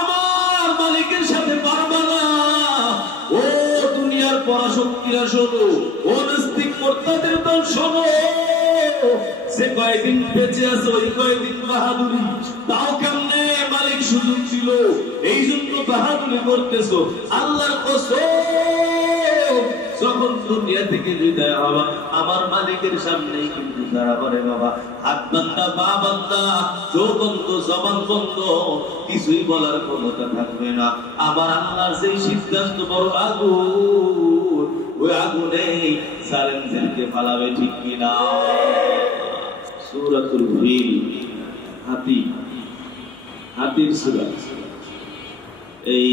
আমার মালিকের সাথে পারবা না। ও দুনিয়ার পরাশক্তিরা শোনো, ও নাস্তিক কর্তাদের দল শোনো, সে কয়েকদিন বেঁচে আছে ওই কয়েকদিন বাহাদুরি, তাও কেমনে মালিক সুযোগ ছিল, এই জন্য বাহাদুরি করতেছো। আল্লাহর কসম, যখন দুনিয়া থেকে বিদায় হবা আমার মালিকের সামনেই কিন্তু দাঁড়াবে বাবা। হাত বান্দা, পা বান্দা, চোখ বন্ধ, জবান বন্ধ, কিছুই বলার ক্ষমতা থাকবে না। আবার আল্লাহর সেই সিদ্ধান্ত বড় আগুন, ওই আগুনে জালেমদেরকে ফালাবে, ঠিক কিনা? সূরাতুল ফিল, হাতি, হাতির সূরা। এই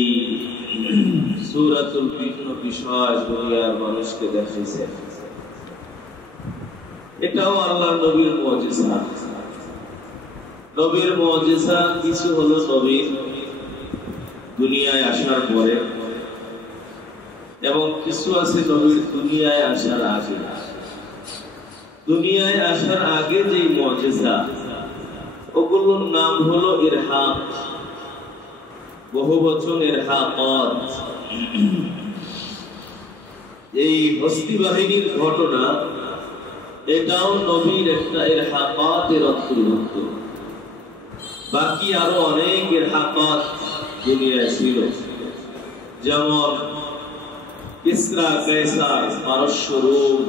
সূরাতুল বিভিন্ন বিষয় দুনিয়ার মানুষকে দেখাইছে। এটাও আল্লাহর নবীর মুজিজা। নবীর মুজিজা কিছু হলো নবীর দুনিয়ায় আসার পরে, এবং কিছু আছে নবীর দুনিয়ায় আসার আগে। দুনিয়ায় আসার আগে যে মুজিজা, ওগুলোর নাম হলো ইরহাম, বহু বচন ইরহাকাত। এই হস্তি বাহিনীর ঘটনা, এটাও নবীর একটা ইরহাকাতের অন্তর্ভুক্ত। বাকি আরো অনেক ইরহাকাত দুনিয়ায় ছিল, যেমন কিসরা, কায়সার, পারস্য, রোম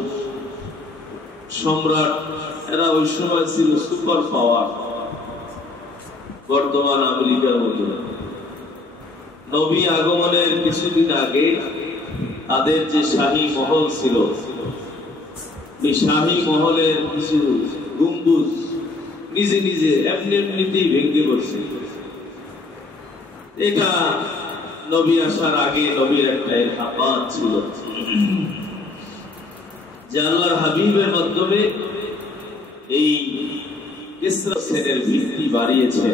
সম্রাট, এরা ওই সময় ছিল সুপার পাওয়ার, বর্তমান আমেরিকার মতো। নবী আগমনের কিছুদিন আগে তাদের যে শাহী মহল ছিল, এই শাহী মহলের কিছু গম্বুজ নিজে নিজে এমনিতেই ভেঙে পড়ছে। এটা নবী আসার আগে নবীর একটা ইরহাকাত ছিল, যে আল্লাহর হাবিবের মাধ্যমে এই কিসরা শ্রেণীর ভিত্তি বাড়িয়েছে।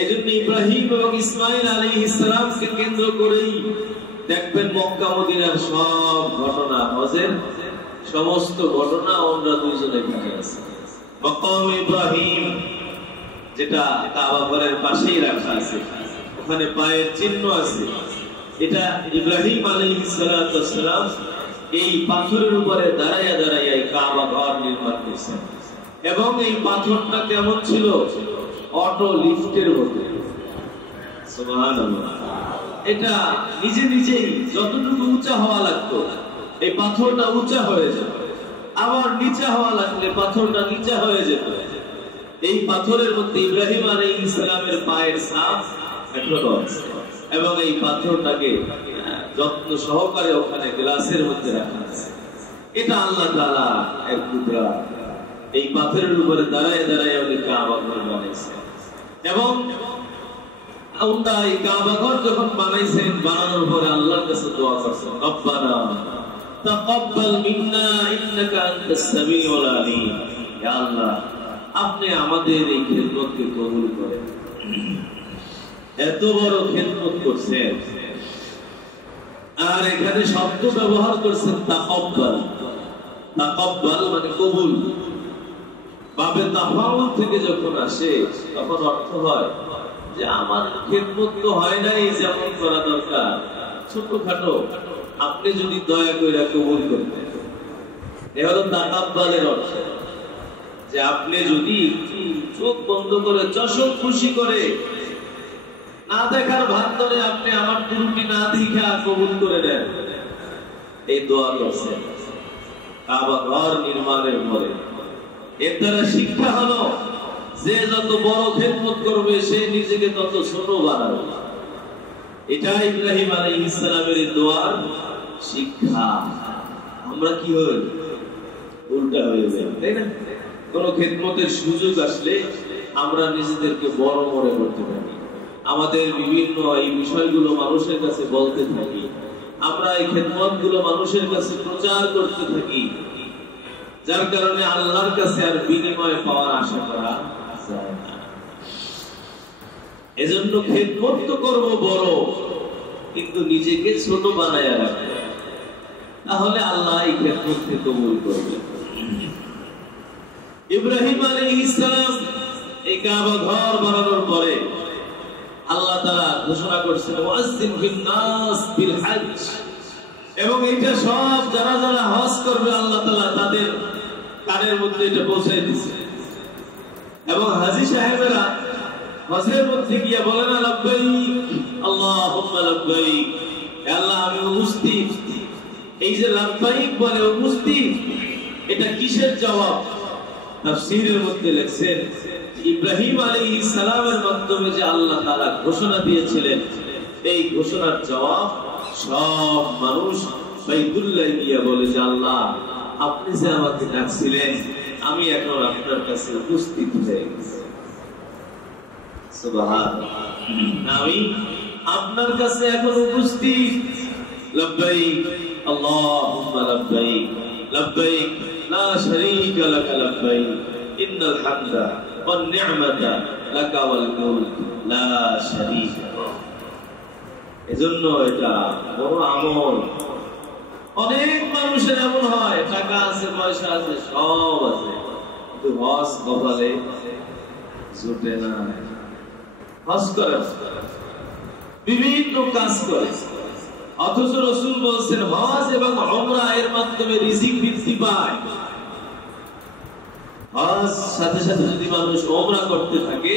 এই জন্য ইব্রাহিম এবং ইসমাইল আলাইহিস সালামকে কেন্দ্র করেই দেখবেন মক্কা মদিনার সব ঘটনা, হজের সমস্ত ঘটনা ওনারা দুইজনে এখানে আছে। মাকাম ইব্রাহিম, যেটা কাবা ঘরের পাশেই রাখা আছে, ওখানে পায়ের চিহ্ন আছে। এটা ইব্রাহিম আলাইহিস সালাম এই পাথরের উপরে দাঁড়াইয়া দাঁড়াইয়া এই কাবা ঘর নির্মাণ করেছেন। এবং এই পাথরটা কেমন ছিল? অটো লিফটের মতো। সুবহানাল্লাহ। এটা নিজে নিজেই যতটুকু উঁচা হওয়া লাগতো, এই পাথরটা উঁচা হয়ে যেত, আবার নিচা হওয়া লাগলে পাথরটা নিচা হয়ে যেত। এই পাথরের মধ্যে ইব্রাহিম আলাইহিস সালামের পায়ের ছাপ এখনো আছে, এবং এই পাথরটাকে যত্ন সহকারে ওখানে গ্লাসের মধ্যে রাখা আছে। এটা আল্লাহ তাআলা এর কুদরত। এই পাথরের উপরে দাঁড়ায় দাঁড়ায় উনি কাবা ঘর বানাইছেন। এবং এই কাবা ঘর যখন বানাইছেন, বানানোর পরে আল্লাহর কাছে দোয়া করছেন, রব্বানা তাকাব্বাল মিন্না ইন্নাকা আনতাস সামিউল আলিম। ইয়া আল্লাহ, আপনি আমাদের এই খিদমতকে কবুল করেন। এত বড় খিদমত করছেন, আর এখানে শব্দ ব্যবহার করছেন তাকাব্বাল। তাকাব্বাল মানে কবুল। বাবে তাফাউল থেকে যখন আসে তখন অর্থ হয় যে আমার খিদমত তো হয় নাই যেমন করা দরকার, ছোটখাটো, আপনি যদি দয়া করে কবুল করতেন। এ হলো তাকাব্বালের অর্থ, যে আপনি যদি চোখ বন্ধ করে চশম খুশি করে না দেখার ভান ধরে আপনি আমার ত্রুটি না দেখা কবুল করে নেন। এই দোয়া করছেন কাবা ঘর নির্মাণের পরে। এর দ্বারা শিক্ষা হলো, যে যত বড় খেদমত করবে সে নিজেকে তত ছোট বানাবে। এটা ইব্রাহিম আলাইহিস সালামের দোয়ার শিক্ষা। আমরা কি হই? উল্টা হয়ে যাই, তাই না? কোন খেদমতের সুযোগ আসলে আমরা নিজেদেরকে বড় মনে করতে থাকি, আমাদের বিভিন্ন এই বিষয়গুলো মানুষের কাছে বলতে থাকি, আমরা এই খেদমত গুলো মানুষের কাছে প্রচার করতে থাকি, যার কারণে আল্লাহর কাছে আর বিনিময় পাওয়ার আশা করা যায় না। এজন্য খেদমত তো করবো বড়, কিন্তু নিজেকে ছোট বানায় রাখবো, তাহলে আল্লাহ এই খেদমতকে কবুল করবে। ইব্রাহিম আলাইহিস সালাম এই কাবা ঘর বানানোর পরে আল্লাহ তাআলা ঘোষণা করেছেন ওয়াজ্জিন ফিন নাস বিল হজ, এবং এটা সব যারা যারা হজ করবে আল্লাহ তাআলা তাদের কানের মধ্যে এটা পৌঁছে দিয়েছে। এবং হাজী সাহেবেরা হজের মধ্যে গিয়ে বলে না লাব্বাইক আল্লাহুম্মা লাব্বাইক, আল্লাহ আমি উপস্থিত। এই যে লাব্বাইক বলে উপস্থিত, এটা কিসের জবাব? তাফসীরের মধ্যে লেখছেন ইব্রাহিম আলাইহিস সালামের মাধ্যমে যে আল্লাহ তাআলা ঘোষণা দিয়েছিলেন, এই ঘোষণার জবাব সব মানুষ বাইতুল্লাহ গিয়ে বলে যে আল্লাহ আপনি যে আমাকে ডাকছিলেন আমি এখন আপনার কাছে উপস্থিত হয়ে গেছি। সুবহানাল্লাহ, আমি আপনার কাছে এখন উপস্থিত। লাব্বাইক আল্লাহুম্মা লাব্বাইক লাব্বাইক লা শারীকা লাক লাব্বাইক ইন্নাল হামদা ওয়ান নি'মাতা লাকা ওয়াল মুলক লা শারীকা লাক। এজন্য এটা বড় আমল। অনেক মানুষের এমন হয় টাকা আছে পয়সা আছে সব আছে, কিন্তু হজ কপালে জুটে না। হজ করে বিভিন্ন কাজ করে, অথচ রাসূল বলেছেন হজ এবং উমরা এর মাধ্যমে রিজিক বৃদ্ধি পায়। হজ সাথে সাথে যদি মানুষ উমরা করতে থাকে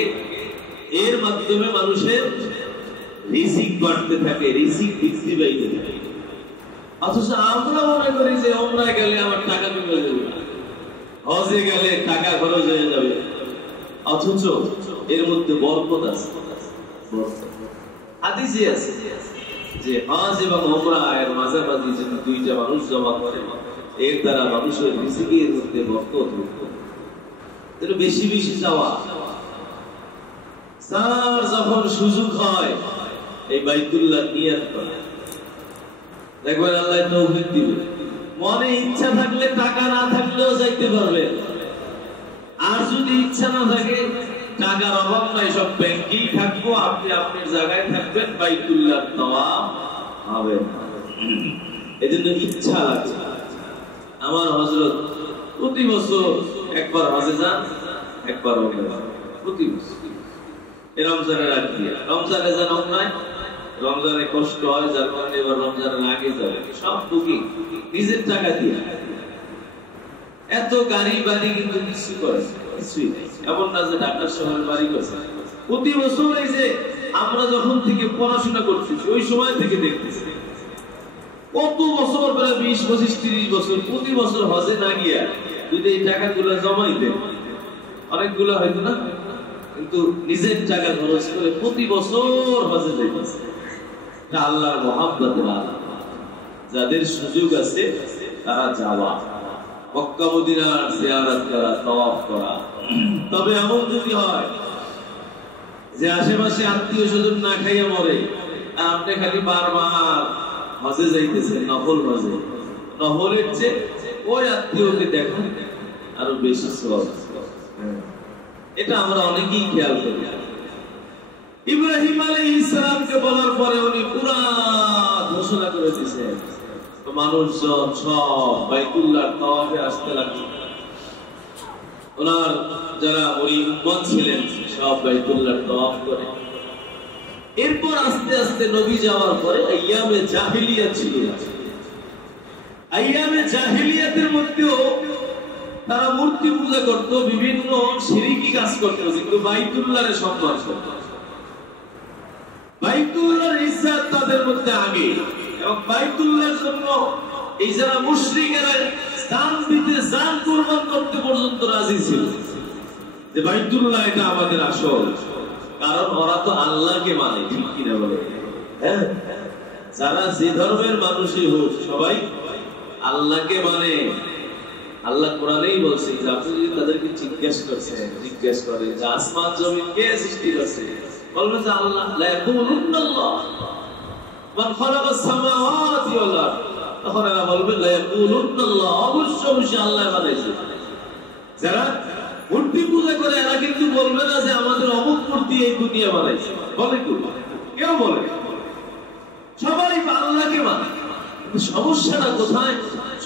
এর মাধ্যমে মানুষের রিজিক বাড়তে থাকে, রিজিক বৃদ্ধি পাইতে থাকে। অথচ আমরা মনে করি যে উমরা গেলে আমার টাকা বিলে যাবে, হজে গেলে টাকা খরচ হয়ে যাবে, অথচ এর মধ্যে বরকত আছে। হাদিসে আছে যে হজ এবং উমরা এর মাঝামাঝি যদি দুইটা মানুষ জমা করে এর দ্বারা মানুষের রিজিকের মধ্যে বরকত হবে। এর বেশি বেশি যাওয়া, স্যার যখন সুযোগ হয় এই বাইতুল্লাহ নিয়ত করা, দেখবেন আল্লাহ তৌফিক দিবে। মনে ইচ্ছা থাকলে টাকা না থাকলেও যাইতে পারবেন, আর যদি ইচ্ছা না থাকে টাকার অভাব নাই, সব ব্যাংকেই থাকবো, আপনি আপনার জায়গায় থাকবেন, বাইতুল্লাহ তাওয়াফ হবে। এজন্য ইচ্ছা লাগে। আমার হযরত প্রতি বছর একবার হজে যান, একবার উমরা, প্রতি বছর। এই রমজানের আগে রমজানে যান উমরায়, রমজানে কষ্ট হয় যার কারণে এবার রমজানের আগে যাবে, সব বুকিং নিজের টাকা দিয়ে। এত গাড়ি বাড়ি কিন্তু কিছু করে কিছুই নেই, এমন না যে ঢাকার শহরে বাড়ি করছে। প্রতি বছর এই যে আমরা যখন থেকে পড়াশোনা করতেছি ওই সময় থেকে দেখতেছি কত বছর, প্রায় 20, 25, 30 বছর প্রতি বছর হজে না গিয়া যদি এই টাকাগুলো জমাইতে অনেকগুলো হয়তো না, কিন্তু নিজের টাকা খরচ করে প্রতি বছর হজে যাইতেছে। আল্লাহর মহব্বতের আলামত। যাদের সুযোগ আছে তারা যাওয়া, মক্কা মদিনার জিয়ারত করা, তাওয়াফ করা। তবে এমন যদি হয় যে আশেপাশে আত্মীয় স্বজন না খাইয়া মরে, আর আপনি খালি বারবার হজে যাইতেছেন, নফল হজে, নফলের চেয়ে ওই আত্মীয়কে দেখুন আরো বেশি সওয়াব। এটা আমরা অনেকেই খেয়াল করি। ইব্রাহিম আলাইহিস সালামকে বলার পরে উনি পুরা ঘোষণা করে দিয়েছেন, মানুষজন সব বাইতুল্লাহর তাওয়াফে আসতে লাগলো। ওনার যারা ওই উম্মত ছিলেন সব বাইতুল্লাহর তাওয়াফ করে। এরপর আস্তে আস্তে নবী যাওয়ার পরে আইয়ামে জাহিলিয়াত ছিল। আইয়ামে জাহিলিয়াতের মধ্যেও তারা মূর্তি পূজা করত, বিভিন্ন শিরকি কাজ করত, কিন্তু বাইতুল্লাহর সম্মান করত। বাইতুল্লাহর ইজ্জত তাদের মধ্যে আগে, এবং বাইতুল্লাহর জন্য এই যারা মুশরিকেরা দান দিতে, জান কুরবান করতে পর্যন্ত রাজি ছিল যে বাইতুল্লাহ এটা আমাদের আসল। কারণ ওরা তো আল্লাহকে মানে, ঠিক কিনা বলে? হ্যাঁ, যারা যে ধর্মের মানুষই হোক সবাই আল্লাহকে মানে। আল্লাহ কোরআনেই বলছে যে আপনি যদি তাদেরকে জিজ্ঞেস করেন যে আসমান জমিন কে সৃষ্টি করছে, বলবেন যে আল্লাহ। লা ইয়াকুলুন্নাল্লাহ মান খালাকাস সামাওয়াতি ওয়াল আরদ, তখন এরা বলবে লা ইয়াকুলুন্নাল্লাহ, অবশ্যই আল্লাহ বানাইছে। যারা মূর্তি পূজা করে এরা কিন্তু বলবে না যে আমাদের অমুক মূর্তি এই দুনিয়া বানাইছে, বলে কেউ বলে, সবাই আল্লাহকে মানে। সমস্যাটা কোথায়?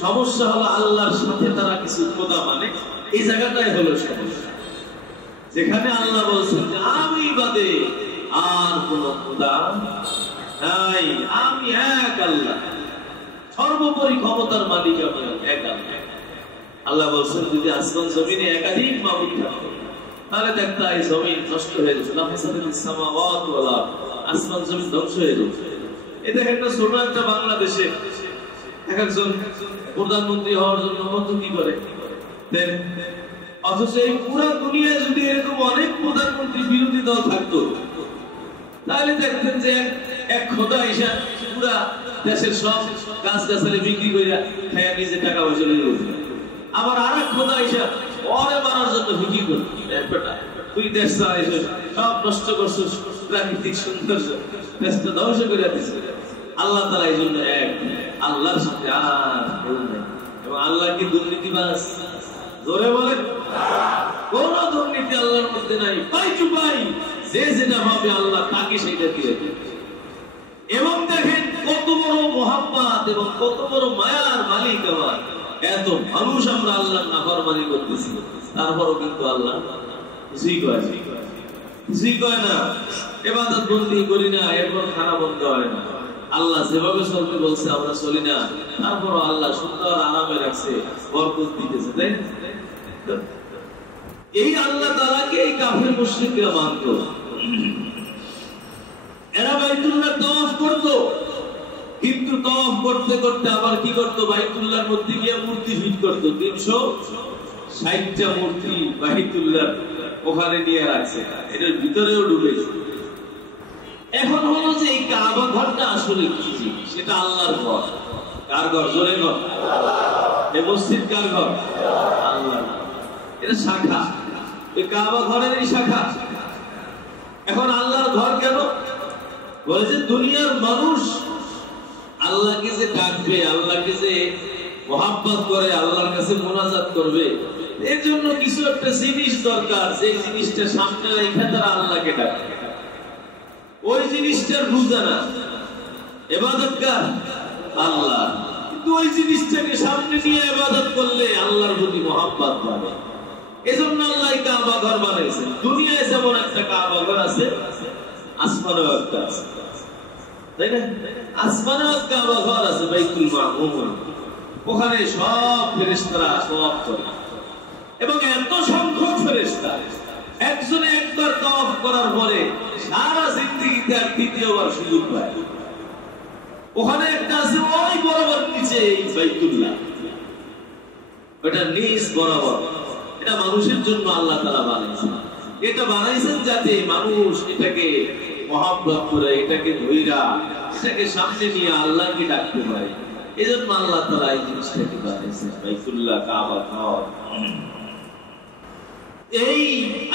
সমস্যা হলো আল্লাহর সাথে তারা কিছু খোদা মানে, এই জায়গাটাই হলো সমস্যা। যেখানে আল্লাহ বলছেন যে আমি বাদে আর কোন খোদা নাই, আমি এক আল্লাহ, সর্বোপরি ক্ষমতার মালিক আমি এক আল্লাহ। আল্লাহ বলছেন যদি আসমান জমিনে একাধিক মাবুদ থাকতো তাহলে দেখতা এই জমিন নষ্ট হয়ে যেত, আসমান জমিন ধ্বংস হয়ে যেত। এই দেখেন না, ছোট একটা বাংলাদেশে এক একজন প্রধানমন্ত্রী হওয়ার জন্য কত কি করে, অথচ এই পুরো দুনিয়ায় যদি এরকম অনেক প্রধানমন্ত্রী বিরোধী দল থাকতো তাহলে দেখতেন যে এক খোদা এসে পুরা দেশের সব গাছ গাছালি বিক্রি করে খাইয়া নিজে টাকা পয়সা নিয়ে গেছিল। আবার আর এক খোদা এসে পরে মারার জন্য বিক্রি করতো, তুই দেশ সব নষ্ট করছিস, প্রাকৃতিক সৌন্দর্য দেশটা ধ্বংস করে দিচ্ছে। আল্লাহ তাআলা এই জন্য এক, আল্লাহর সাথে আর কেউ নেই। এবং আল্লাহ কি দুর্নীতিবাজ? জোরে বলে, কোন দুর্নীতি আল্লাহর মধ্যে নাই। পাই টু পাই, যে যেটা ভাবে আল্লাহ তাকে সেটা দিয়ে দেন। এবং দেখেন কত বড় মোহাব্বত এবং কত বড় মায়ার মালিক আমার। এত মানুষ আমরা আল্লাহর নাফরমানি করতেছি, তারপরও কিন্তু আল্লাহ কিছুই কয় না, ইবাদত বন্দেগী করি না, এরপর খানা বন্ধ হয় না। আল্লাহ যেভাবে চলতে বলছে আমরা চলি না, তারপরও আল্লাহ সুন্দর আরামে রাখছে, বরকত দিতেছে, তাই না? এই আল্লাহ তাআলাকে এই কাফের মুশরিকরা মানত। এরা বাইতুল্লাহ তাওয়াফ করত, কিন্তু তাওয়াফ করতে করতে আবার কি করত, বাইতুল্লাহর মধ্যে গিয়ে মূর্তি ফিট করত। 360টা মূর্তি বাইতুল্লাহ ওখানে নিয়ে রাখছে, এটার ভিতরেও ঢুকেছে। এখন হলো যে এই কাবা ঘরটা আসলে কি জিনিস? সেটা আল্লাহর ঘর। কার ঘর? জোরে ঘর। এই মসজিদ কার ঘর? আল্লাহর। এটা শাখা, এই কাবা ঘরের এই শাখা। এখন আল্লাহর ঘর কেন? বলে যে দুনিয়ার মানুষ আল্লাহকে যে ডাকবে, আল্লাহকে যে মহাব্বত করে, আল্লাহর কাছে মোনাজাত করবে, এর জন্য কিছু একটা জিনিস দরকার, যে জিনিসটা সামনে রেখে তারা আল্লাহকে ডাকে। ওই জিনিসটার রোজানা ইবাদত কার? আল্লাহ। কিন্তু ওই জিনিসটাকে সামনে নিয়ে ইবাদত করলে আল্লাহর প্রতি মহব্বত বাড়ে। এজন্য আল্লাহ কাবা ঘর বানাইছেন। দুনিয়ায় যেমন একটা কাবা ঘর আছে, আসমানেও একটা আছে, তাই না? আসমানেও একটা কাবা ঘর আছে, বাইতুল মামুর। ওখানে সব ফেরেশতারা তওয়াফ করে, এবং এত সংখ্যক ফেরেশতা একজনে একবার তওয়াফ করার পরে সারা জিন্দেগিতে আর দ্বিতীয়বার সুযোগ পায়। ওখানে একটা আছে ওই বরাবর নিচে এই বাইতুল্লাহ, ওটা নিচ বরাবর। এটা মানুষের জন্য আল্লাহ তাআলা বানাইছেন। এটা বানাইছেন যাতে মানুষ এটাকে মহব্বত করে, এটাকে ধইরা, এটাকে সামনে নিয়ে আল্লাহকে ডাকতে পারে। এজন্য আল্লাহ তাআলা এই জিনিসটাকে বানাইছেন, বাইতুল্লাহ, কাবা ঘর। এই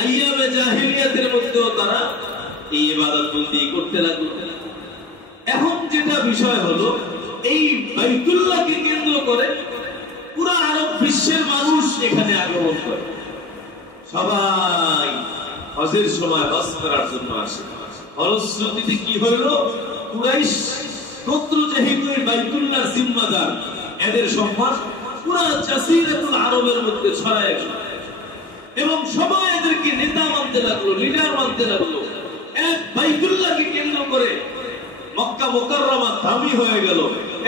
আইয়ামে জাহেলিয়াতের মধ্যেও তারা এই ইবাদত বন্দেগী করতে লাগলো। এখন যেটা বিষয় হলো, এই বাইতুল্লাহকে কেন্দ্র করে পুরা আরব বিশ্বের মানুষ এখানে আগমন করে। সবাই হজের সময় হজ করার জন্য আসে। ফলশ্রুতিতে কি হইল, কুরাইশ গোত্র যেহেতু এই বাইতুল্লাহর জিম্মাদার, এদের সম্মান পুরা জাসিরাতুল আরবের মধ্যে ছড়ায় গেল, এবং সবাই এদেরকে নেতা মানতে লাগলো, লিডার মানতে লাগলো। এক বাইতুল্লাহকে কেন্দ্র করে মক্কা মুকাররমা দামি হয়ে গেল,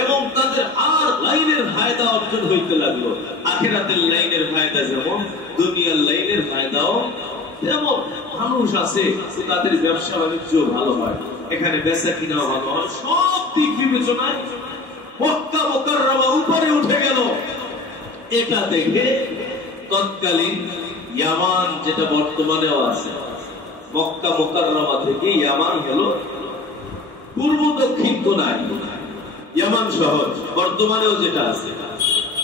এবং তাদের আর লাইনের ফায়দা অর্জন হইতে লাগলো। আখিরাতের লাইনের ফায়দা যেমন, দুনিয়ার লাইনের ফায়দাও তেমন। মানুষ আছে, তাদের ব্যবসা বাণিজ্য ভালো হয়, এখানে বেচা কিনা ভালো হয়, সব দিক বিবেচনায় মক্কা মুকাররমা উপরে উঠে গেল। এটা দেখে তৎকালীন ইয়ামান, যেটা বর্তমানেও আছে, মক্কা মুকাররমা থেকে ইয়ামান হলো পূর্ব দক্ষিণ কোণায় ইয়ামান শহর, বর্তমানেও যেটা আছে।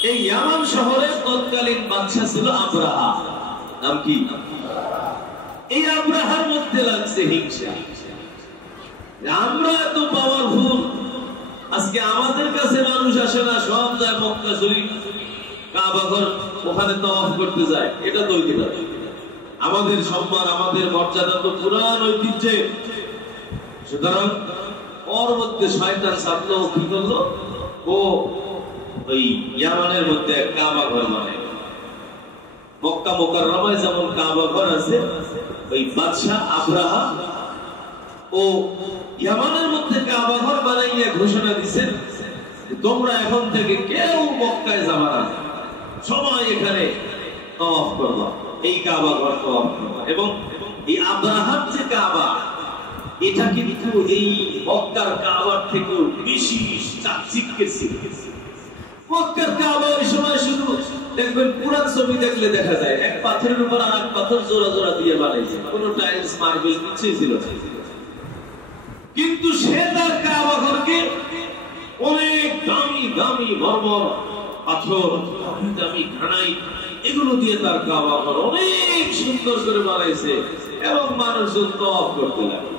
এই ইয়ামান শহরের তৎকালীন বাদশা ছিল আবরাহা। নাম কি? এই আবরাহার মধ্যে লাগছে হিংসা। আমরা এত পাওয়ারফুল, আজকে আমাদের কাছে মানুষ আসে না, সব যায় মক্কা শরীফ, কাবা ঘর, ওখানে তাওয়াফ করতে যায়। এটা তো আমাদের সম্মান, আমাদের মর্যাদা তো পুরান ঐতিহ্যে। সুতরাং ওর মধ্যে শয়তান ছাত্র কি করলো, ও ওই ইয়ামানের মধ্যে কাবা ঘর মানে মক্কা মুকাররমায় যেমন কাবা ঘর আছে, ওই বাদশা আবরাহা ও ইয়ামানের মধ্যে কাবা ঘর বানাইয়া ঘোষণা দিয়েছেন, তোমরা এখন থেকে কেউ মক্কায় যাবা না, সবাই এখানে তাওয়াফ করবা, এই কাবা ঘর তাওয়াফ করবা। এবং এই আব্রাহার যে কাবা, এটা কিন্তু এই মক্কার কাবার থেকে বেশি চাকচিক্যের ছিল। মক্কার কাবা ওই সময় শুধু দেখবেন পুরান ছবি দেখলে দেখা যায় এক পাথরের উপর আর এক পাথর জোড়া জোড়া দিয়ে বানাইছে, কোনো টাইলস মার্বেল কিছুই ছিল না। কিন্তু সে তার কাবা ঘরকে অনেক দামি দামি মরমর পাথর, দামি দামি গ্রানাইট, এগুলো দিয়ে তার কাবা ঘর অনেক সুন্দর করে বানাইছে এবং মানুষজন তাওয়াফ করতে লাগে।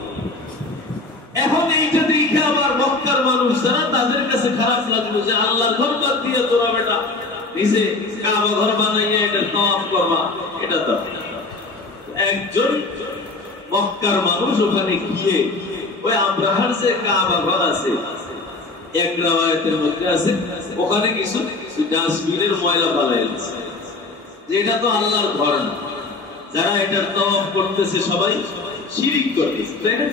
এখন এইটা দেখে আবার মক্কার মানুষ যারা, তাদের কাছে খারাপ লাগলো যে আল্লাহর ঘর বাদ দিয়ে তোরা বেটা নিজে কাবা ঘর বানাইয়া এটা তাওয়াফ করবা, এটা তো একজন মক্কার মানুষ ওখানে গিয়ে ওই আব্রাহার যে কাবা ঘর আছে, এক রাওয়ায়াতের মধ্যে আছে ওখানে কিছু ডাস্টবিনের ময়লা ফেলাইছে, যে এটা তো আল্লাহর ঘর না, যারা এটা তাওয়াফ করতেছে সবাই শিরক করতেছে, তাই না,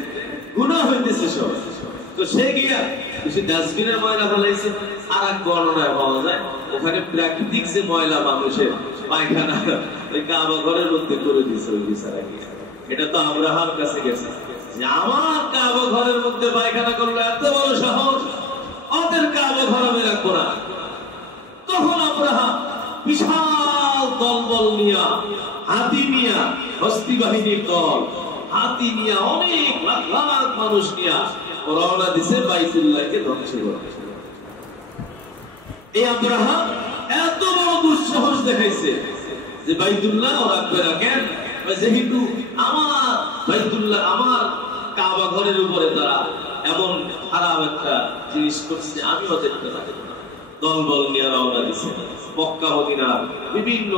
গুনাহ হইতেছে সবাই। তো সে গিয়া কিছু ডাস্টবিনের ময়লা ফেলাইছে। আর এক বর্ণনায় পাওয়া যায় ওখানে প্রাকৃতিক যে ময়লা মানুষের পায়খানা ওই কাবা ঘরের মধ্যে করে দিয়েছে ওই বিচারা গিয়া। এটা তো আব্রাহার কাছে গেছে যে আমার কাবা ঘরের মধ্যে পায়খানা করলো, এত বড় সাহস, ওদের কাবা ঘর আমি রাখবো না। তখন আব্রাহা বিশাল দলবল নিয়া, হাতি নিয়া, হস্তি বাহিনীর দল, হাতি নিয়া, অনেক লাখ লাখ মানুষ নিয়া রওনা দিছে বাইতুল্লাহকে ধ্বংস করতে। এই আব্রাহা এত বড় দুঃসাহস দেখাইছে যে বাইতুল্লাহ রাখবে না। কেন? যেহেতু আমার বাইতুল্লাহ, আমার কাবা ঘরের উপরে তারা এমন খারাপ একটা জিনিস করছে যে আমি ওদেরকে রাখবো না। দলবল নিয়ে রওনা দিছে। মক্কা মদিনার বিভিন্ন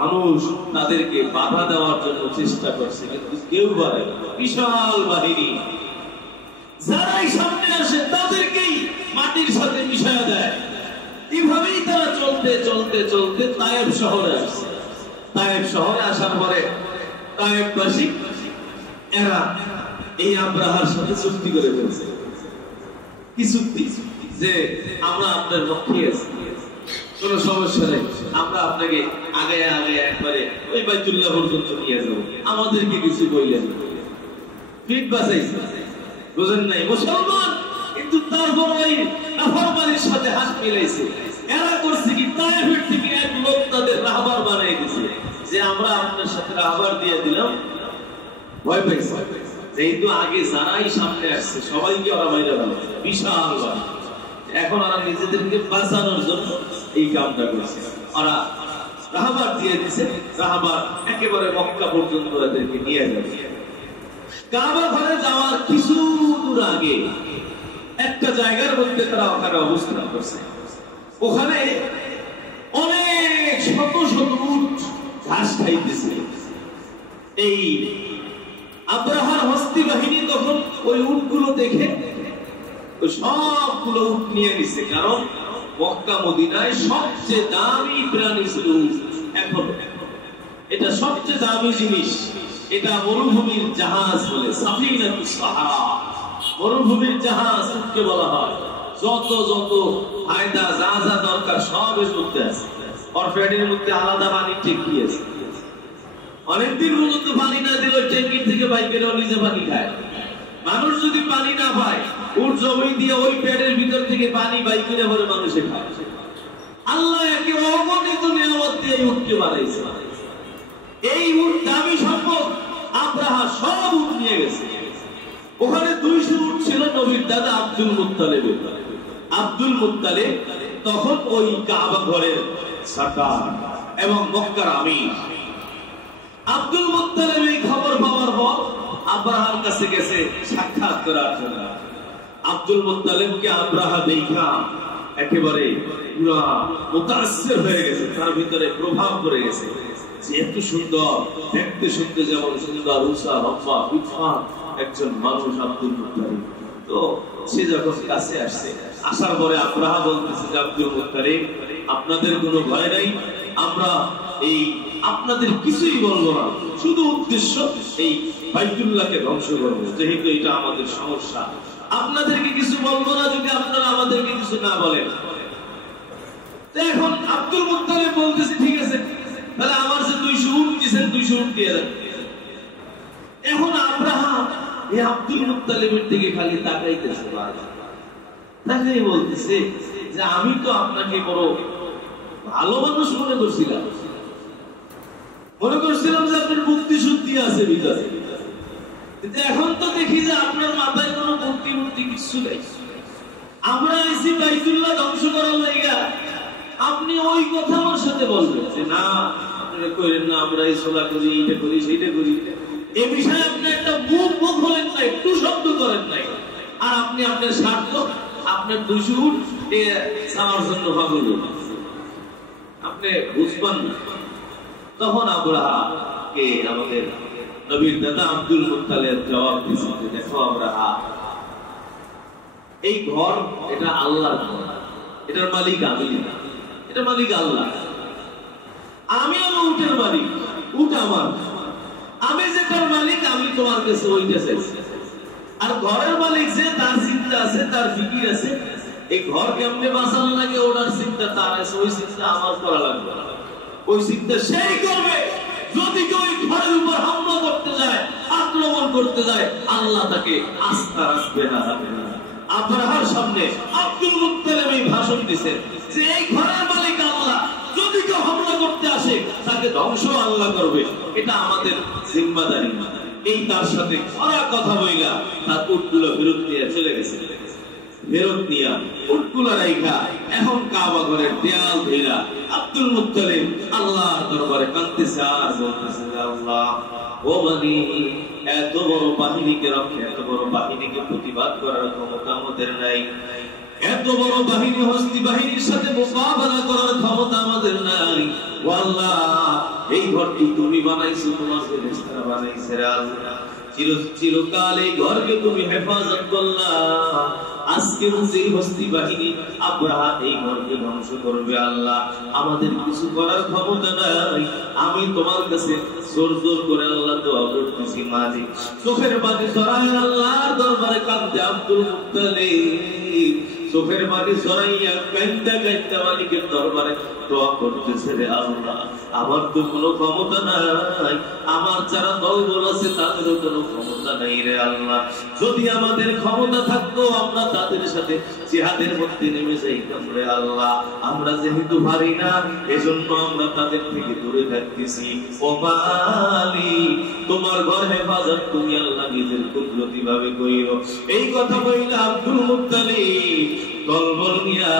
মানুষ তাদেরকে বাধা দেওয়ার জন্য চেষ্টা করছে, কিন্তু কেউ পারে না। বিশাল বাহিনী, যারাই সামনে আসে তাদেরকেই মাটির সাথে মিশায়া দেয়। এইভাবেই তারা চলতে চলতে চলতে তায়েব শহরে আসছে। তায়েব শহরে আসার পরে তায়েববাসী এরা এই আব্রাহার সাথে চুক্তি করে ফেলছে। কি চুক্তি? যে আমরা আপনার পক্ষে আছি, কোন সমস্যা নেই, আমরা আপনাকে আগে আগে একবারে ওই বাইতুল্লাহ পর্যন্ত নিয়ে যাবো, আমাদেরকে কিছু বললেন। পিঠ বাঁচাইছে, বুঝেন নাই? মুসলমান, কিন্তু তারপর ওই নাফরমানের সাথে হাত মিলাইছে। এরা করছে কি, তায়েফের থেকে এক লোক তাদের রাহবার বানাই দিছে যে আমরা আপনার সাথে রাহবার দিয়ে দিলাম। ভয় পাইছে, যেহেতু আগে যারাই সামনে আসছে সবাইকে ওরা মাইরা গেল, বিশাল বাহিনী। এখন ওরা নিজেদেরকে বাঁচানোর জন্য এই কামটা করছে। ওরা রাহবার দিয়ে দিছে, রাহবার একেবারে মক্কা পর্যন্ত ওদেরকে নিয়ে যাবে। কাবা ঘরে যাওয়ার কিছু দূর আগে একটা জায়গার মধ্যে তারা ওখানে অবস্থান করছে। ওখানে অনেক শত শত উট ঘাস খাইতেছে। এই আব্রাহার হস্তি বাহিনী তখন ওই উটগুলো দেখে সবগুলো উট নিয়ে নিছে, কারণ মক্কা মদিনায় সবচেয়ে দামি প্রাণী ছিল উট। এখন এটা সবচেয়ে দামি জিনিস। এটা মরুভূমির জাহাজ বলে, সাফিনাতুস সাহারা, মরুভূমির জাহাজ উটকে বলা হয়। যত যত ফায়দা যা যা দরকার সব এর মধ্যে আছে। আর ফ্যাটের মধ্যে আলাদা পানি ট্যাঙ্কি আছে। অনেকদিন পর্যন্ত পানি না দিলে ট্যাঙ্কির থেকে বাইকেরও নিজে পানি খায়। মানুষ যদি পানি না পায়, উট জমি দিয়ে ওই প্যাডের ভিতর থেকে পানি বাইকের ভরে মানুষে খায়। আল্লাহ একে অগণিত নিয়ামত দিয়ে উটকে বানাইছে। এই উট দামি সম্পদ। আব্রাহা সব উট নিয়ে গেছে। ওখানে 200 উট ছিল নবীর দাদা আব্দুল মুত্তালিবের। আব্দুল মুত্তালিব তখন ওই কাবা ঘরের সরদার এবং মক্কার আমির। আব্দুল মুত্তালিব এই খবর পাওয়ার পর আব্রাহার কাছে গেছে সাক্ষাৎ করার জন্য। আব্দুল মুত্তালিবকে আব্রাহা দেখা একেবারে পুরা মুতাআসসির হয়ে গেছে, তার ভিতরে প্রভাব পড়ে গেছে যে এত সুন্দর, দেখতে শুনতে যেমন সুন্দর, উষা লম্বা বিখ্যাত একজন মানুষ আব্দুল মুত্তালিব। তো সে যখন কাছে আসছে, আসার পরে আব্রাহা বলতেছে যে আব্দুল মুত্তালিব, আপনাদের কোনো ভয় নাই, আমরা এই আপনাদের কিছুই বলবো না, শুধু উদ্দেশ্য এই বাইতুল্লাহকে ধ্বংস করব, যেহেতু এটা আমাদের সমস্যা। আপনাদেরকে কিছু বলবো না যদি আপনারা আমাদেরকে কিছু না বলেন। এখন আব্দুল মুত্তালিব বলতেছে ঠিক আছে, তাহলে আমার যে 200 উট দিয়েছেন 200 উট দিয়ে দেন। এখন আব্রাহাম এই আব্দুল মুত্তালিবের দিকে খালি তাকাইতেছে, তাকাই বলতেছে যে আমি তো আপনাকে বড় ভালো মানুষ মনে করছিলাম যে আপনার বুদ্ধি শুদ্ধি আছে ভিতরে, কিন্তু এখন তো দেখি যে আপনার মাথায় কোনো বুদ্ধি কিছু নাই। আমরা আইসি বাইতুল্লাহ ধ্বংস করার লাইগা, আপনি ওই কথা আমার সাথে বলবেন যে না আপনারা কইরেন না, আমরা এই সোলা করি, এটা করি, সেইটা করি। এই বিষয়ে আপনি একটা মুখ বলেন না, একটু শব্দ করেন নাই, আর আপনি আপনার স্বার্থ, আপনার 200 উট আমার জন্য পাগল, আপনি বুঝবেন না। তখন আব্রাহাকে আমাদের নবীর দাদা আব্দুল মুত্তালিব জবাব দিয়েছে, দেখো আব্রাহাম, এই ঘর এটা আল্লাহর ঘর, এটার মালিক আমি না, এটা মালিক আল্লাহ। আমি আমার উটের মালিক, উট আমার, আমি যেটার মালিক আমি তোমার কাছে ওইটা চাইছি। আর ঘরের মালিক যে, তার চিন্তা আছে, তার ফিকির আছে, এই ঘর কেমনে বাঁচানো লাগে ওটার চিন্তা তার আছে, ওই চিন্তা আমার করা লাগবে না। ওই চিন্তা সেই করবে। যদি কেউ ওই ঘরের উপর হামলা করতে যায়, আক্রমণ করতে যায়, আল্লাহ তাকে আস্থা রাখবে না। আব্রাহার সামনে আব্দুল মুত্তালিব এই ভাষণ দিয়েছেন যে এই ঘরের মালিক আল্লাহ, যদি কেউ হামলা করতে আসে তাকে ধ্বংস আল্লাহ করবে, এটা আমাদের জিম্মাদারি। এই তার সাথে কড়া কথা বইলা তার উটগুলো ফেরত নিয়ে চলে গেছে। ফেরত নিয়া উটগুলো রাইখা এখন কাবা ঘরের দেয়াল ধইরা আব্দুল মুত্তালিব আল্লাহর দরবারে কাঁদতেছে আর বলতেছে, আল্লাহ ও মানি, এত বড় বাহিনীকে রক্ষা, এত বড় বাহিনীকে প্রতিবাদ করার ক্ষমতা আমাদের নাই, এত বড় বাহিনী হস্তি বাহিনীর সাথে মোকাবেলা করার ক্ষমতা আমাদের নাই। ও আল্লাহ, এই ঘরটি তুমি বানাইছো, তোমার ফেরেশতারা বানাইছে রে আল্লাহ, চিরকাল এই ঘরকে তুমি হেফাজত করলা। আজকে যেই হস্তি বাহিনী আব্রাহা এই ঘরকে ধ্বংস করবে, আল্লাহ আমাদের কিছু করার ক্ষমতা নাই। আমি তোমার কাছে জোর জোর করে আল্লাহ দোয়া করতেছি, মালিক। চোখের পানি সরাই আল্লাহর দরবারে কাঁদতে আব্দুল মুত্তালিব চোখের পানি সরাইয়া কাঁদতে কাঁদতে মালিকের দরবারে দোয়া করতেছে, রে আল্লাহ আমার তো কোনো ক্ষমতা নাই, আমার যারা দলবল আছে তাদেরও কোনো ক্ষমতা নাই রে আল্লাহ। যদি আমাদের ক্ষমতা থাকতো আমরা তাদের সাথে জিহাদের মধ্যে নেমে যাইতাম রে আল্লাহ। আমরা যেহেতু পারি না, এজন্য আমরা তাদের থেকে দূরে থাকতেছি। ও মালিক, তোমার ঘর হেফাজত তুমি আল্লাহ নিজের কুদরতি ভাবে কইও। এই কথা বইলা আব্দুল মুত্তালিব দলবল নিয়া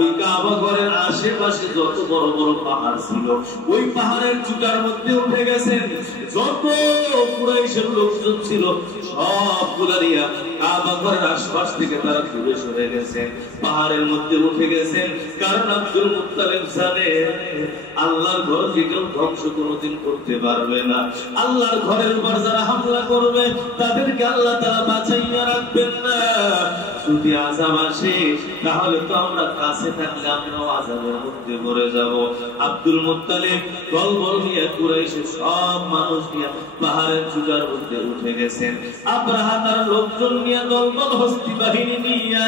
ওই কাবা ঘরের আশেপাশে যত বড় বড় পাহাড় ছিল ওই পাহাড়ের চূড়ার মধ্যে উঠে গেছেন। যত কুরাইশের লোকজন ছিল সবগুলা নিয়া কাবা ঘরের আশপাশ থেকে তারা দূরে সরে গেছেন, পাহাড়ের মধ্যে উঠে গেছেন। কারণ আব্দুল মুত্তালিব জানে আল্লাহর ঘরকে কেউ ধ্বংস কোনোদিন করতে পারবে না। আল্লাহর ঘরের উপর যারা হামলা করবে তাদেরকে আল্লাহ তাআলা বাঁচাইয়া রাখবেন না। যদি আযাব আসে তাহলে তো আমরা কাছে থাকলে আমরাও আযাবের মধ্যে পড়ে যাব। আব্দুল মুত্তালিব দলবল নিয়ে কুরাইশের সব মানুষ নিয়ে পাহাড়ের চূড়ার মধ্যে উঠে গেছেন। আব্রাহা তার লোকজন নিয়ে দলবল হস্তি বাহিনী নিয়ে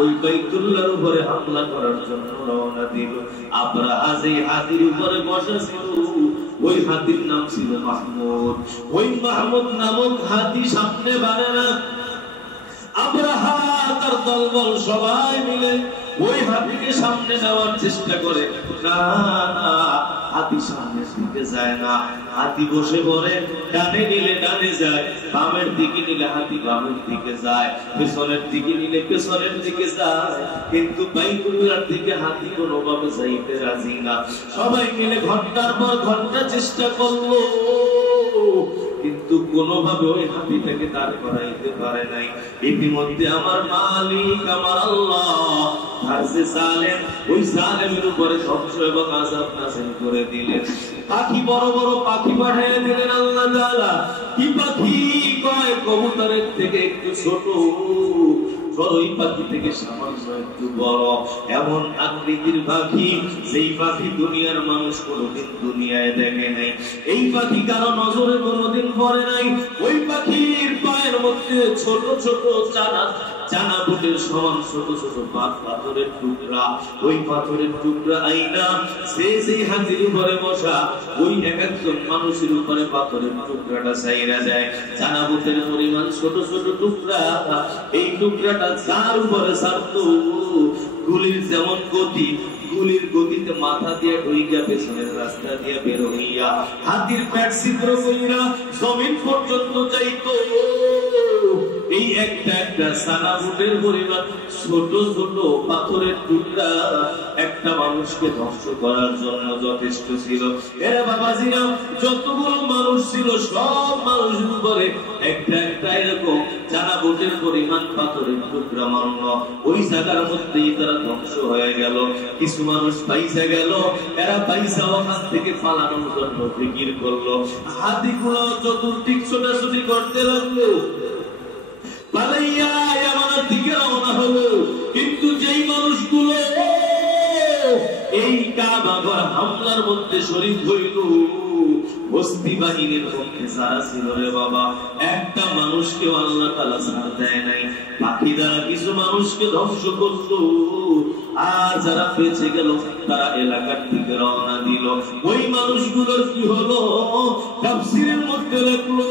ওই বাইতুল্লাহর উপরে হামলা করার জন্য রওনা দিল। আব্রাহা যেই হাতির উপরে বসা ছিল ওই হাতির নাম ছিল মাহমুদ। ওই মাহমুদ নামক হাতি সামনে বাড়ে না। আব্রাহা তার দলবল সবাই মিলে ওই হাতিকে সামনে নেওয়ার চেষ্টা করে, না না হাতি সামনের দিকে যায় না। হাতি বসে পড়ে, ডানে নিলে ডানে যায়, বামের দিকে নিলে হাতি বামের দিকে যায়, পেছনের দিকে নিলে পেছনের দিকে যায়, কিন্তু বাইতুল্লাহর দিকে হাতি কোনোভাবে যাইতে রাজি না। সবাই মিলে ঘন্টার পর ঘন্টা চেষ্টা করলো, কিন্তু কোনোভাবে ওই হাতিটাকে দাঁড় করাইতে পারে নাই। ইতিমধ্যে আমার মালিক আমার আল্লাহ ওই জালেমের উপরে ধ্বংস এবং আযাব নাযিল করে দিলেন। পাখি বড় বড় পাখি পাঠিয়ে দিলেন আল্লাহ তাআলা। কি পাখি? কয় কবুতরের থেকে একটু ছোট ওই পাখি থেকে সামান্য একটু বড় এমন আকৃতির পাখি, যেই পাখি দুনিয়ার মানুষ কোনোদিন দুনিয়ায় দেখে নাই, এই পাখি কারো নজরে কোনোদিন পড়ে নাই। ওই পাখির পায়ের মধ্যে ছোট ছোট চানা বুটের সমান ছোট ছোট পাথরের টুকরা, ওই পাথরের টুকরা আইনা সেই হাতির উপরে বসা ওই এক একজন মানুষের উপরে পাথরের টুকরাটা চাইরা যায়। চানা বুটের পরিমাণ ছোট ছোট টুকরা, এই টুকরাটা যার উপরে ছাড়তো গুলির যেমন গতি, গুলির গতিতে মাথা দিয়ে ঢুইয়া পেছনের রাস্তা দিয়ে বের হইয়া হাতির পেট ছিদ্র কইরা জমিন পর্যন্ত যাইতো। এই একটা একটা সানা বুটের পরিমাণ ছোট ছোট পাথরের টুকরা একটা মানুষকে ধ্বংস করার জন্য যথেষ্ট ছিল। এরা বাবাজিরা যতগুলো মানুষ ছিল সব মানুষের উপরে একটা একটা এরকম সানা বুটের পরিমাণ পাথরের টুকরা মারল। ওই জায়গার মধ্যেই তারা ধ্বংস হয়ে গেল। কিছু মানুষ পাইসা গেল, এরা পাইসা ওখান থেকে পালানোর জন্য ফিকির করলো। হাতিগুলো চতুর্দিক ছোটাছুটি করতে লাগলো, পালাইয়া আমাদের দিকে রওনা হলো। কিন্তু যেই মানুষগুলো এই কাবা ঘর হামলার মধ্যে শরীক হইল, বস্তি বাহিনীর মধ্যে যারা ছিল রে বাবা, একটা মানুষকে আল্লাহ তাআলা ছাড় দেয় নাই। বাকি যারা কিছু মানুষকে ধ্বংস করলো, আর যারা বেঁচে গেল তারা এলাকার দিকে রওনা দিল। ওই মানুষগুলোর কি হলো তাফসীরের মধ্যে লেখলো,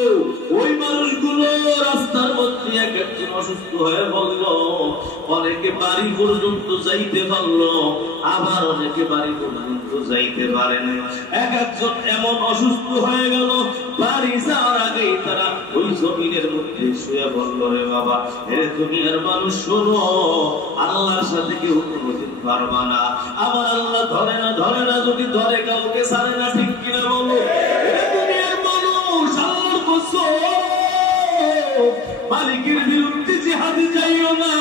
ওই মানুষগুলো রাস্তার মধ্যে এক একজন অসুস্থ হয়ে বলল, অনেকে বাড়ি পর্যন্ত যাইতে পারলো, আবার অনেকে বাড়ি পর্যন্ত যাইতে পারে না। এক একজন এমন অসুস্থ হয়ে গেল, বাড়ি যাওয়ার আগে তারা ওই জমিনের মধ্যে শুয়ে বলল, রে বাবা, এরে দুনিয়ার মানুষ শোনো, আল্লাহর সাথে কেউ কোনোদিন পারবা না। আমার আল্লাহ ধরে না, ধরে না, যদি ধরে কাউকে ছাড়ে না, ঠিক কিনা বলো? এরে দুনিয়ার মানুষ, আল্লাহর কসম, মালিকের বিরুদ্ধে জিহাদে যাইও না,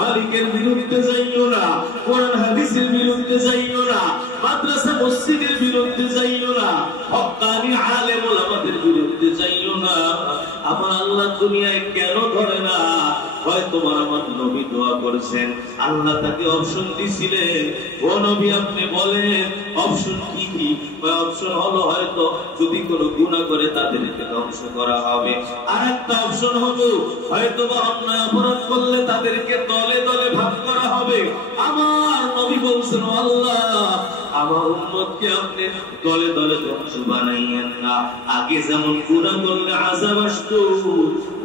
মালিকের বিরুদ্ধে যাইও না, কোরআন হাদিসের বিরুদ্ধে যাইও না, মাদ্রাসা মসজিদের বিরুদ্ধে যাইও না, হক্কানি আলেম ওলামাদের বিরুদ্ধে যাইও না। আমার আল্লাহ দুনিয়ায় কেন ধরে না? হয় তোমার আমার নবী দোয়া করেছেন, আল্লাহ তাকে অপশন দিছিলেন, ও নবী আপনি বলেন অপশন কি কি? অপশন হলো হয়তো যদি কোনো গুনাহ করে তাদেরকে ধ্বংস করা হবে, আর একটা অপশন হলো হয়তো বা অন্যায় অপরাধ করলে তাদেরকে দলে দলে ভাগ করা হবে। আমার নবী বলছেন, আল্লাহ আমার উম্মতকে আপনি দলে দলে ধ্বংস বানাইয়েন না। আগে যেমন গুনাহ করলে আযাব আসতো,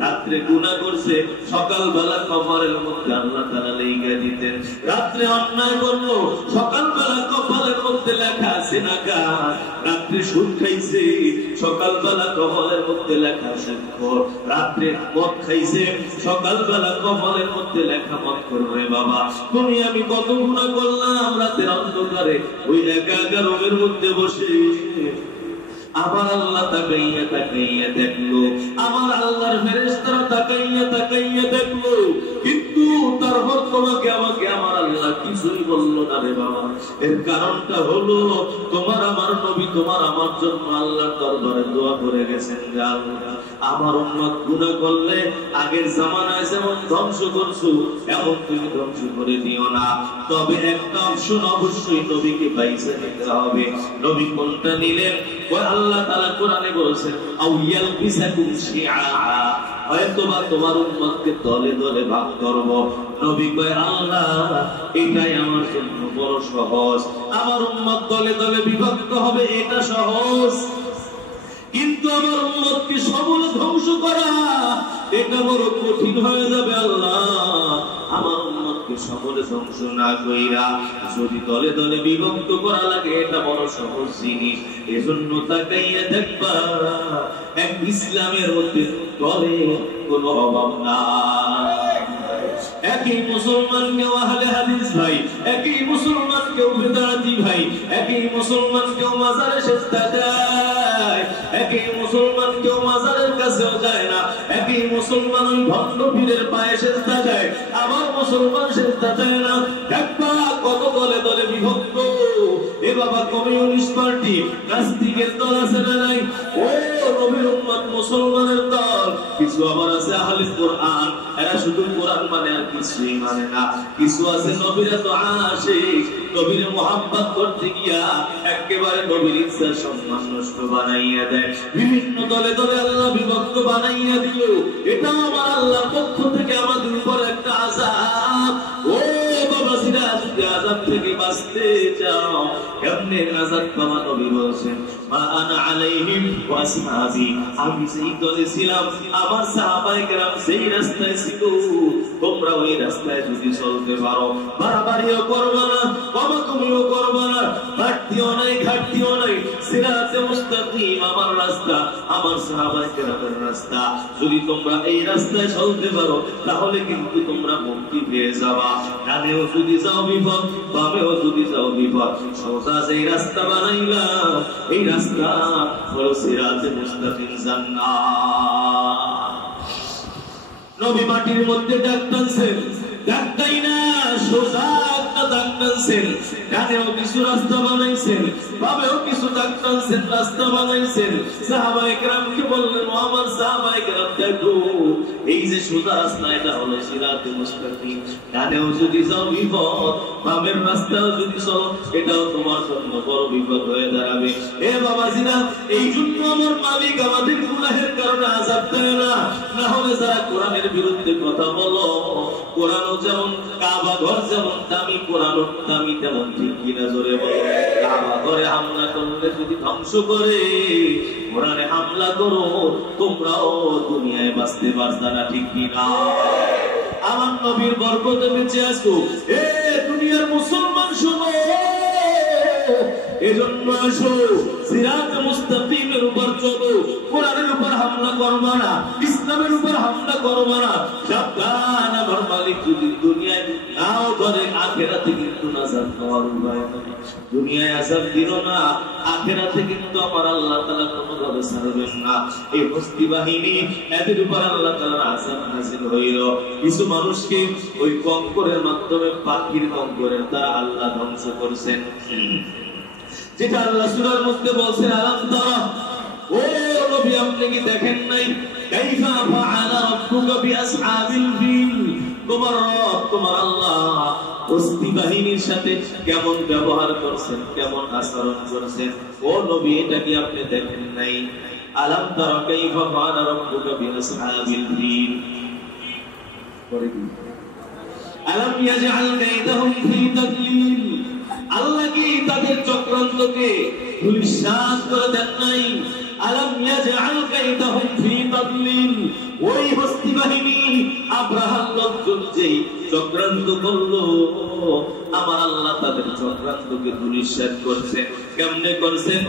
রাত্রে গুনাহ করছে সকালবেলা কবরের মধ্যে আল্লাহ তাআলা লেখা দিতেন, রাত্রে অন্যায় করলো সকালবেলা কবরের মধ্যে লেখা জিনাকার, রাত্রে সুদ খাইছে সকালবেলা কবরের মধ্যে লেখা সুদখোর, রাত্রে মদ খাইছে সকালবেলা কবরের মধ্যে লেখা মদ করবে। বাবা তুমি আমি কত গুনাহ করলাম রাতের অন্ধকারে ওই একা একা রুমের মধ্যে বসে। আমার আল্লাহ তাকাইয়া তাকাইয়া দেখলো, আমার আল্লাহর ফেরেশতারা তাকাইয়া তাকাইয়া দেখলো, কিন্তু তারপর তোমাকে আমাকে আমার আল্লাহ কিছুই বললো না রে বাবা। এর কারণটা হলো তোমার আমার নবী তোমার আমার জন্য আল্লাহর দরবারে দোয়া করে গেছেন, আমার উম্মত গুনাহ করলে আগের জামানায় যেমন ধ্বংস করছো এমন তুমি ধ্বংস করে দিও না। তবে একটা অপশন অবশ্যই নবীকে বাইসা নিতে হবে। নবী কোনটা নিলেন? আল্লাহ তাআলা কোরআনে বলেছেন, আউয়াল বিসাকুম শিআ, হয়তোবা তোমার উম্মতকে দলে দলে ভাগ করব। নবী কয়, আল্লাহ এটাই আমার জন্য বড় সহজ, আমার উম্মত দলে দলে বিভক্ত হবে এটা সহজ, কিন্তু আমার উম্মতকে সমূলে ধ্বংস করা এটা বড় কঠিন হয়ে যাবে। আল্লাহ আমার উম্মতকে সমূলে ধ্বংস না কইরা যদি দলে দলে বিভক্ত করা লাগে এটা বড় সহজ জিনিস। এজন্য তাকাইয়া দেখবা এক ইসলামের মধ্যে দলে কোনো অভাব নাই। একই মুসলমান কেউ আহলে হাদিস ভাই, একই মুসলমান কেউ বেদাতি ভাই, একই মুসলমান কেউ মাজারে সেজদা দেয়, একই মুসলমান কেউ মাজারের কাছেও যায় না, একই মুসলমান ওই ভণ্ড পীরের পায়ে সেজদা দেয়, আবার মুসলমান সেজদা দেয় না। দেখবা কত দলে দলে বিভক্ত। এর বাবা কমিউনিস্ট পার্টি নাস্তিকের দল আছে না নাই? ও নবীর উম্মত মুসলমানের দল কিছু আবার আছে আহলে কোরআন, এরা শুধু কোরআন মানে আর কিছুই মানে না। কিছু আছে নবীরা তো আশিক, নবীর মোহাব্বত করতে গিয়া একেবারে নবীর ইজ্জত সম্মান নষ্ট বানাইয়া দেয়। বিভিন্ন দলে দলে আল্লাহ বিভক্ত বানাইয়া দিল। এটা আমার আল্লাহর পক্ষ থেকে আমাদের উপর একটা আযাব। ও বাবাজিরা, যদি আযাব থেকে বাঁচতে চাও কেমনে আযাব পাবা? নবী বলেন মা আনা আলাইহিম ওয়া আসহাবি, আমি যেই দলে ছিলাম আমার সাহাবায়ে কেরাম সেই রাস্তায় ছিল, তোমরা ওই রাস্তায় যদি চলতে পারো, বাড়াবাড়িও করবে না, কমাকমিও করবে না, ঘাটতিও নাই ঘাটতিও নাই, সিরাতে মুস্তাকিম আমার রাস্তা, আমার সাহাবায়ে কেরামের রাস্তা, যদি তোমরা এই রাস্তায় চলতে পারো তাহলে কিন্তু তোমরা মুক্তি পেয়ে যাবা। ডানেও যদি যাও বিপদ, বামেও যদি যাও বিপদ, সোজা যেই রাস্তা বানাইলাম এই রাস্তা হলো সিরাতে মুস্তাকিম জান্নাত। নবী মাটির মধ্যে ডাক টানছেন, ডাকটাই না সোজা একটা ডাক টানছেন, ডানেও কিছু রাস্তা বানাইছেন, বামেও কিছু ডাক টানছেন, রাস্তা বানাইছেন। সাহাবায়ে কেরামকে বললেন, ও আমার সাহাবায়ে কেরাম, দেখো এই যে সোজা রাস্তা এটা হলো সিরাতে মুস্তাকিম, ডানেও যদি যাও বিপদ, বামের রাস্তাও যদি চলো এটাও তোমার জন্য বড় বিপদ হয়ে দাঁড়াবে। এ বাবাজিরা, এই জন্য আমার মালিক আমাদের গুনাহের কারণে আযাব দেয় না। না হলে যারা কোরআনের বিরুদ্ধে কথা বলো, কোরআনও যেমন কাবা ঘর যেমন দামি, কোরআনও দামি তেমন, ঠিক কিনা জোরে বলো? কাবা ঘরে হামলা করলে যদি ধ্বংস করে, কোরআনে হামলা করো, তোমরাও দুনিয়ায় বাঁচতে পারছ না, ঠিক কিনা? আমার নবীর বরকতে বেঁচে আসো। এ দুনিয়ার মুসলমান শোনো, এজন্য আসো সিরাত মুস্তাকিমের উপর চলো, কোরআনের উপর হামলা করবা না, ইসলামের উপর হামলা করবা না। সাবধান, আমার মালিক যদি দুনিয়ায় নাও করে আখিরাতে কিন্তু নাজাত পাওয়ার উপায় নেই। দুনিয়ায় আযাব দিল না, আখিরাতে কিন্তু আমার আল্লাহ তাআলা কোনোভাবে ছাড়বেন না। এই হস্তি বাহিনী এদের উপর আল্লাহ তাআলার আযাব নাযিল হইল। কিছু মানুষকে ওই কঙ্করের মাধ্যমে, পাখির কঙ্করের দ্বারা আল্লাহ ধ্বংস করেছেন, যেটা আল্লাহ সূরার মধ্যে বলছেন, আলাম তারা, ও নবী আপনি কি দেখেন নাই, কাইফা ফাআলা রাব্বুকা বিআসহাবিল ফিল, তোমার রব তোমার আল্লাহ হস্তি বাহিনীর সাথে কেমন ব্যবহার করছেন, কেমন আচরণ করছেন। ও নবী, এটা কি আপনি দেখেন নাই? আলাম তারা কাইফা ফাআলা রাব্বুকা বিআসহাবিল ফিল, আলাম ইয়াজআল কাইদাহুম ফি তাদলিল, আল্লাহ কি তাদের চক্রান্তকে ধূলিসাৎ করে দেন নাই? আলাম ইয়াজআল কাইদাহুম ফি তাদলিল, ওই হস্তি বাহিনী আব্রাহার লোকজন যেই চক্রান্ত করলো, আমার আল্লাহ তাদের চক্রান্তকে ধূলিসাৎ করছেন। কেমনে করছেন?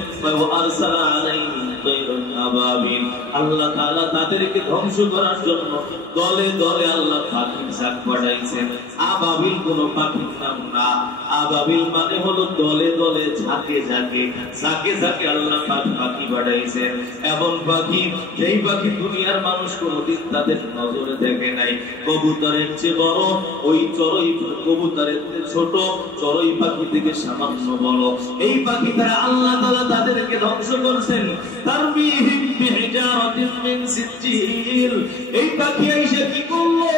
আরসালা আলাইহিম তায়রান আবাবিল, আল্লাহ তাআলা তাদেরকে ধ্বংস করার জন্য দলে দলে আল্লাহ পাখির ঝাঁক পাঠাইছেন। আবাবিল কোনো পাখির নাম না, আবাবিল মানে হলো দলে দলে, ঝাঁকে ঝাঁকে, ঝাঁকে ঝাঁকে আল্লাহ পাখি পাঠাইছেন। এমন পাখি যেই পাখি দুনিয়ার মানুষ কোনোদিন তাদের নজরে দেখে নাই। কবুতরের চেয়ে বড়, ওই চড়ুই কবুতরের চেয়ে ছোট, চড়ুই পাখি থেকে সামান্য বড়, এই পাখি দ্বারা আল্লাহ তাআলা তাদেরকে ধ্বংস করেছেন। তারমিহিম বিহিজারাতিন মিন সিজ্জিল, এই পাখি এসে কি করলো?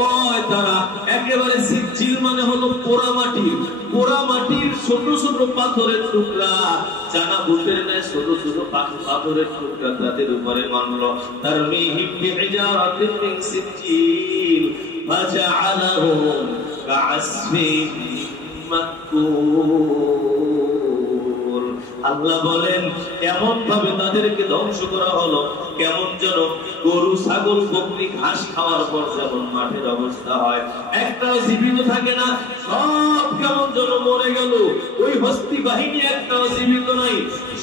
কয় তারা একেবারে সিজ্জিল মানে হলো পোড়া মাটি, পোড়া মাটির ছোট ছোট পাথরের টুকরা, জানা বুটের ন্যায় ছোট ছোট পাথরের টুকরা তাদের উপরে মারলো। তারমিহিম বিহিজারাতিন মিন সিজ্জিল ফাজআলাহুম কাআসফিন মাকুল, আল্লাহ বলেন এমন ভাবে তাদেরকে ধ্বংস করা হলো, কেমন যেন গরু ছাগল বকরি ঘাস খাওয়ার পর যেমন মাঠের অবস্থা হয়, একটাও জীবিত থাকে না, সব কেমন যেন মরে গেল। ওই হস্তি বাহিনী একটাও জীবিত নাই,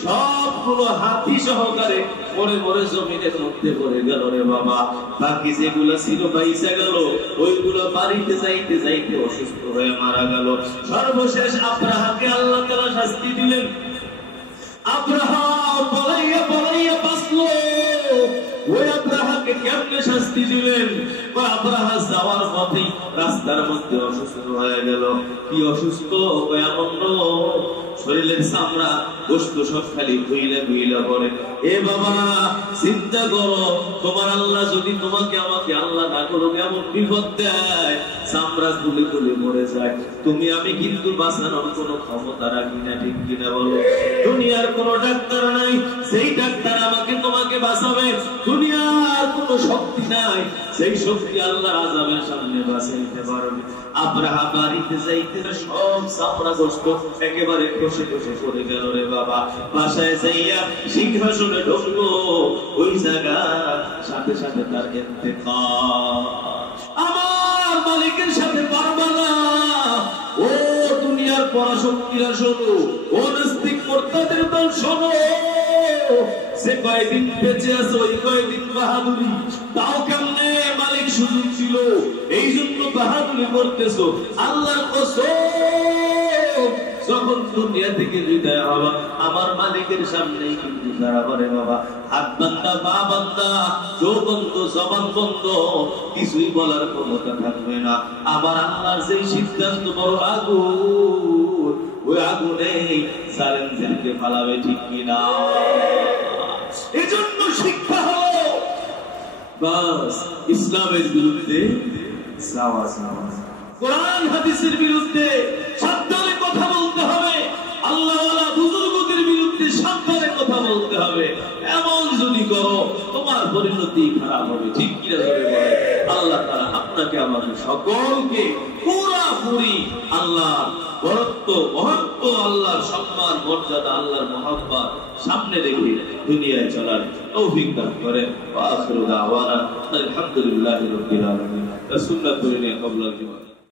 সবগুলো হাতি সহকারে মরে মরে জমিনের মধ্যে পড়ে গেল রে বাবা। বাকি যেগুলো ছিল বাইসা গেল, ওইগুলো বাড়িতে যাইতে যাইতে অসুস্থ হয়ে মারা গেল। সর্বশেষ আব্রাহাকে আল্লাহ তাআলা শাস্তি দিলেন। আব্রাহা পলাইয়া পলাইয়া বাঁচলো, ওই আব্রাহাকে কেমনে শাস্তি দিলেন? ওই আব্রাহা যাওয়ার পথে রাস্তার মধ্যে অসুস্থ হয়ে গেল। কি অসুস্থ? এমন শরীরের চামড়া গোশত সব খালি ধুইলে ধুইলে পড়ে। এ বাবা, চিন্তা করো, তোমার আল্লাহ যদি তোমাকে আমাকে আল্লাহ না করো এমন বিপদ দেয়, চামড়া খুলে খুলে মরে যায়, তুমি আমি কিন্তু বাঁচানোর কোনো ক্ষমতা রাখি না, ঠিক কিনা বলো? দুনিয়ার কোন ডাক্তার নাই সেই ডাক্তার আমাকে তোমাকে বাঁচাবে, দুনিয়ার কোনো শক্তি নাই সেই শক্তি আল্লাহর আযাবের সামনে বাঁচাইতে পারবে। আব্রাহা বাড়িতে যাইতে সব চামড়া গোশত একেবারে খসে খসে পড়ে গেল রে বাবা। বাসায় যাইয়া সিংহাসনে ঢুকলো, ওই জায়গা সাথে সাথে তার ইন্তেকাল। আমার মালিকের সাথে পারবা না। ও দুনিয়ার পরাশক্তিরা শোনো, ও নাস্তিক মুরতাদের দল শোনো, সে কয়দিন বেঁচে আছে ওই কয়দিন বাহাদুরি। তাও কেমনে? মালিক সুযোগ ছিল, এই জন্য বাহাদুরি করতেছো। আল্লাহর কসম, যখন দুনিয়া থেকে বিদায় হবা আমার মালিকের সামনেই কিন্তু দাঁড়াবে বাবা। হাত বান্দা, পা বান্দা, চোখ বন্ধ, জবান বন্ধ, কিছুই বলার ক্ষমতা থাকবে না। আমার আল্লাহর সেই সিদ্ধান্ত বড় আগুন, ওই আগুনে সালেমদেরকে ফালাবে, ঠিক কিনা? এজন্য শিক্ষা হলো বাস ইসলামের বিরুদ্ধে যাওয়া, কোরআন হাদিসের বিরুদ্ধে সাবধানে কথা বলতে হবে, আল্লাহওয়ালা বুজুর্গদের বিরুদ্ধে সাবধানে কথা বলতে হবে। এমন যদি করো তোমার পরিণতি খারাপ হবে, ঠিক কিনা ধরে বলে। আল্লাহ তাআলা আপনাকে আমাদের সকলকে পুরোপুরি আল্লাহর বরত্ব, মহত্ব, আল্লাহর সম্মান, মর্যাদা, আল্লাহর মহব্বত সামনে রেখে দুনিয়ায় চলার তৌফিক দান করেন। ওয়া আখিরু দাওয়ানা আলহামদুলিল্লাহি রাব্বিল আলামিন। সুন্নাত পড়ে নিয়ে কবুল করুন।